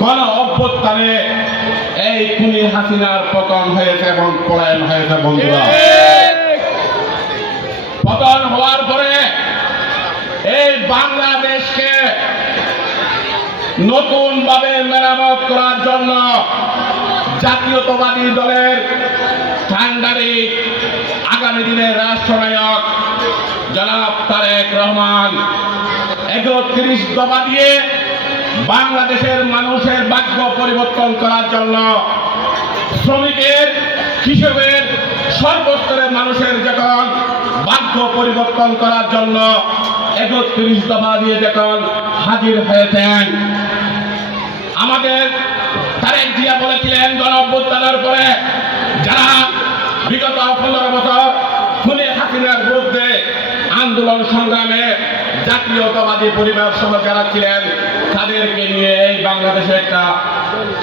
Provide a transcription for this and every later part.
গণ অভ্যুত্থানে এই খুনি হাসিনার পতন হয়েছে এবং পলায়ন হয়েছে বন্ধুরা। পতন হওয়ার পরে এই বাংলাদেশকে নতুন ভাবে মেরামত করার জন্য জাতীয়তাবাদী দলের কাণ্ডারি আগামী দিনের রাষ্ট্রনায়ক জনাব তারেক রহমান ৩১ দফা দিয়ে বাংলাদেশের মানুষের ভাগ্য পরিবর্তন করার জন্য শ্রমিকের, কৃষকের, সর্বস্তরের মানুষের যখন ভাগ্য পরিবর্তন করার জন্য ৩১ দফা দিয়ে যখন হাজির হয়েছেন, আমাদের তারেক জিয়া বলেছিলেন গণ অভ্যুত্থানের পরে যারা বিগত ১৫ বছর খুনি হাসিনার বিরুদ্ধে আন্দোলন সংগ্রামে জাতীয়তাবাদী পরিবার সহ যারা ছিলেন তাদেরকে নিয়ে এই বাংলাদেশে একটা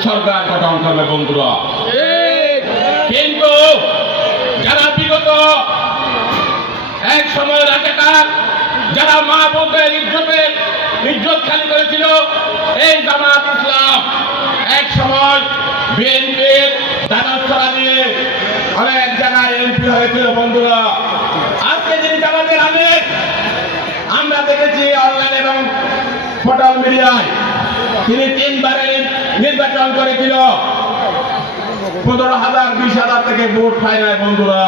সরকার গঠন করবে বন্ধুরা। কিন্তু যারা বিগত এক সময় রাজাকার, যারা মা বোনদের ইজ্জত খালি করেছিল, এই জামাত ইসলাম এক সময় বিএনপির দানস্তরা দিয়ে অনেক জায়গায় এমপি হয়েছিল বন্ধুরা। আজকে যিনি জামাতের আমির, আমরা দেখেছি অনলাইন এবং সোশ্যাল মিডিয়ায় তিনি 3 বারে নির্বাচন করেছিল, ১৫,০০০ ২০,০০০ থেকে ভোট পায় নাই বন্ধুরা।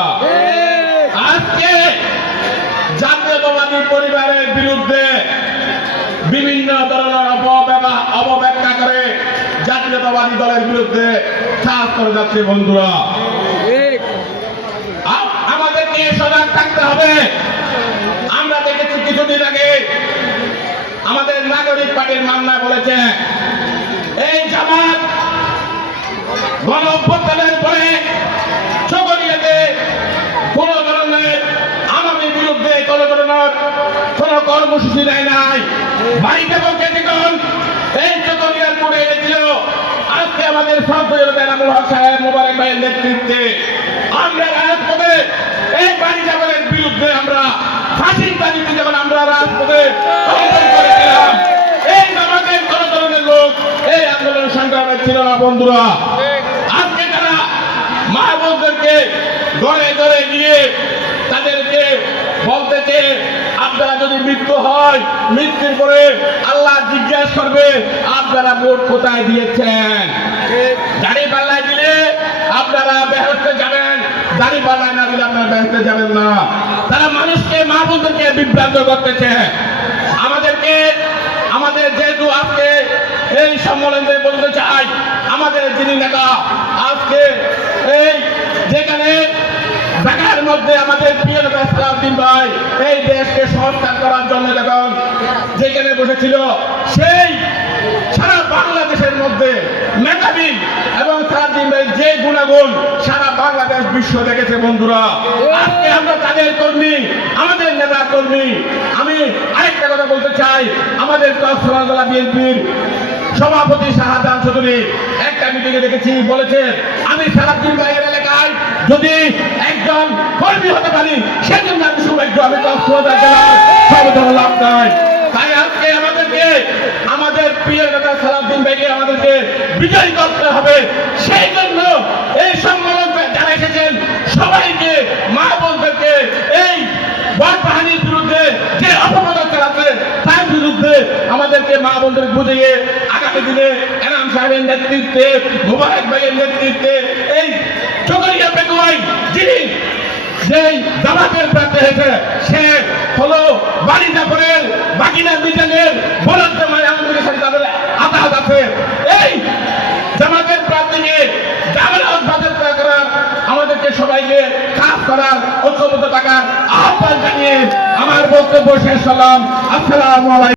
আজকে জাতীয়তাবাদী পরিবারের বিরুদ্ধে বিভিন্ন ধরনের অপব্যাখ্যা করে জাতীয়তাবাদী দলের বিরুদ্ধে কাজ করে যাচ্ছে বন্ধুরা। আমাদেরকে সজাগ থাকতে হবে। আমরা দেখেছি কিছুদিন আগে আমাদের নাগরিক পার্টির মামলা বলেছে এই জামাত গণ অভ্যুত্থানের পরে চকরিয়াতে কোন ধরনের আওয়ামী বিরুদ্ধে কোন ধরনের কোন কর্মসূচি দেয় নাই। বাড়িতে বলতে দেখুন এই চকরিয়ার করে এনেছিল। আজকে আমাদের সহযোগিতা এনামুল হক সাহেব, মোবারক ভাইয়ের নেতৃত্বে আমরা রাজপথে এই বাড়ি যাবের বিরুদ্ধে আমরা ফাঁসির দাবিতে যখন আমরা রাজপথে করেছিলাম, এই আমাদের কোন ধরনের লোক এই আন্দোলন সংগ্রামে ছিল না বন্ধুরা। আজকে তারা মা বোনদেরকে ঘরে ঘরে গিয়ে তাদেরকে বলতেছে আপনারা যদি মৃত্যু হয়, মৃত্যুর পরে আল্লাহ জিজ্ঞাসা করবে আপনারা ভোট কোথায় দিয়েছেন। দাড়ি পাল্লায় দিলে আপনারা বেহেশতে যাবেন, দাড়ি পাল্লায় না দিলে আপনারা বেহেশতে যাবেন না। তারা মানুষকে, মা বোনদেরকে বিভ্রান্ত করতেছে। আমাদের যেহেতু আজকে এই সম্মেলনে বলতে চাই, আমাদের যিনি নেতা আজকে এই যেখানে ঢাকার মধ্যে আমাদের প্রিয় নেতা সালাউদ্দিন ভাই এই দেশকে সংস্কার করার জন্য যখন যেখানে বসেছিল, সেই সারা বাংলাদেশের মধ্যে মেধাবী এবং সালাউদ্দিন ভাই যে গুণাগুণ সারা বাংলাদেশ বিশ্ব দেখেছে বন্ধুরা। আজকে আমরা তাদের কর্মী, আমাদের নেতা কর্মী। আমি আরেকটা কথা বলতে চাই, আমাদের কক্সবাজার জেলা বিএনপির সভাপতি শাহজাহান চৌধুরী একটা মিটিংয়ে দেখেছি, বলেছে আমি সালাউদ্দিন ভাইয়ের এলাকায় যদি একজন কর্মী হতে পারি সেজন্য আমি সৌভাগ্য, আমি কক্সবাজার জেলার সভাপতি হলাম। তাই আজকে আমাদের প্রিয় নেতা সালাউদ্দিন ভাইকে আমাদেরকে বিজয়ী করতে হবে। সেই জন্য এই সম্মেলন যারা এসেছেন সবাইকে, মা বোনদেরকে এই বাহিনীর বিরুদ্ধে যে অপপ্রচার চালাচ্ছে তার বিরুদ্ধে আমাদেরকে মা বোনদের বুঝিয়ে আগামী দিনে এনাম সাহেবের নেতৃত্বে, মোবারক ভাইয়ের নেতৃত্বে এই চকরিয়া পেকুয়াই যিনি যেই জামাতের প্রার্থী হয়েছে সে হলো বাড়িজাপুরের বাকিনা মিজানের বরাদ্দমায় আমাদের সাথে তাদের আদালত আছে। এই জামাতের প্রার্থীকে জামাতের করার আমাদেরকে সবাইকে কাজ করার, ঐক্যবদ্ধ থাকার আহ্বান জানিয়ে আমার বক্তব্য শেষ করলাম। আসসালামু আলাইকুম।